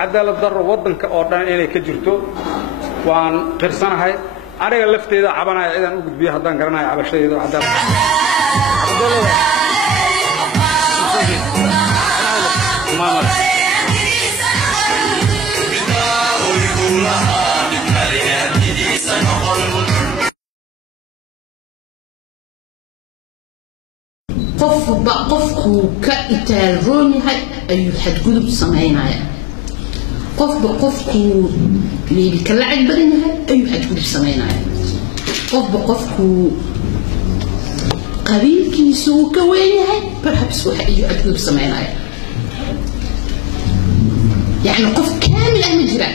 عدالة الضر وضن كأردن إلى كجرتو وان قرصنا هاي أنا لفت إذا عبنا إذا نقول بيها دان قرنا عبش إذا عدالة qofku ka itaalroon yahay ayuu xadgudub sameynaya qofku leebi ka lacag badan yahay ayuu xadgudub sameynaya qofku qabiilkiisu ka weyn yahay perhaps waxa ayuu xadgudub sameynaya يعني qof kaamil ah ma jira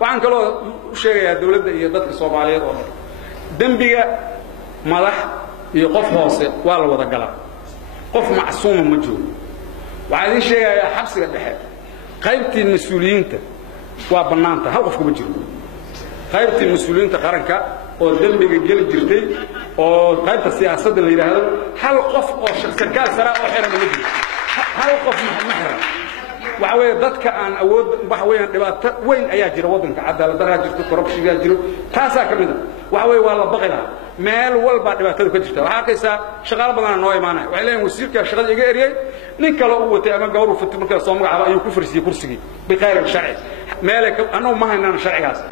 waxaan kaloo u sheegayaa dawladda iyo dadka Soomaaliyeed oo dambiga madax iyo qof hoose waa la wada galaa qof macsuum ma jiro waxaan idin sheegayaa xabsiga dhexe qaybtii mas'uuliyiinta waa banaanta hal qof kuma jiro qaybtii mas'uuliyiinta qaranka oo dambiga gal jirtay oo qaybta siyaasadda la yiraahdo hal qof oo sarkaal sare oo xiran ma jiro hal qof ma xiran وعوي ضدك عن أود وحوي دبات وين أياجر وضن كعدالة درجة كربش ياجرو تاسع كمدا وعوي والله بغيرها مال والبعد دبات كجرته وحقيسة شغال بدنا نوعي معنا وعليه وسير كشغال يجري نكلا قوة أما جورو في التمركز صامج على يكون فرسي كرسي بغير الشرعي مالك أنا ما هنا شرعي هذا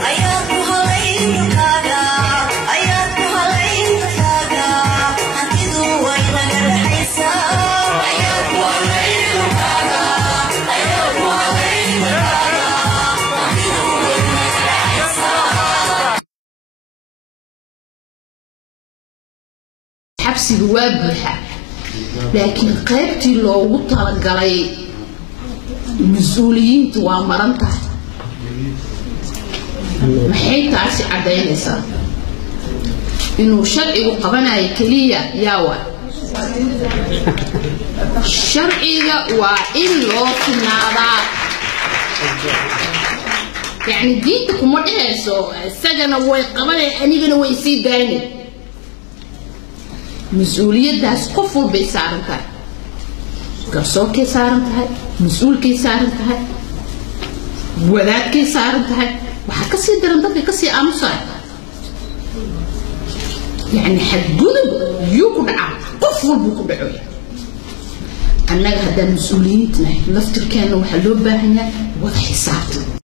حبسي بوابها لكن قيبتي لو طلقلي مسؤولين توامرنته maxay taasi cadeynaysaa inuu sharcigu qabanayo kaliya yaawa sharciga waa in loo tinaadaa يعني دينك مدهسو سجنا way qabanay anigana way sii daanay مسؤوليتdaas qof walba saaran tahay garsoorkay saaran tahay mas'uulkay saaran tahay wadaadkay saaran tahay waxa ka sii daran dadka ka sii aamusay يعني xadgudub yuku dhaca qof walba ku dhaco annaga hadda mas'uuliyiinta laftirkeena waxa loo baahan yahay wada xisaab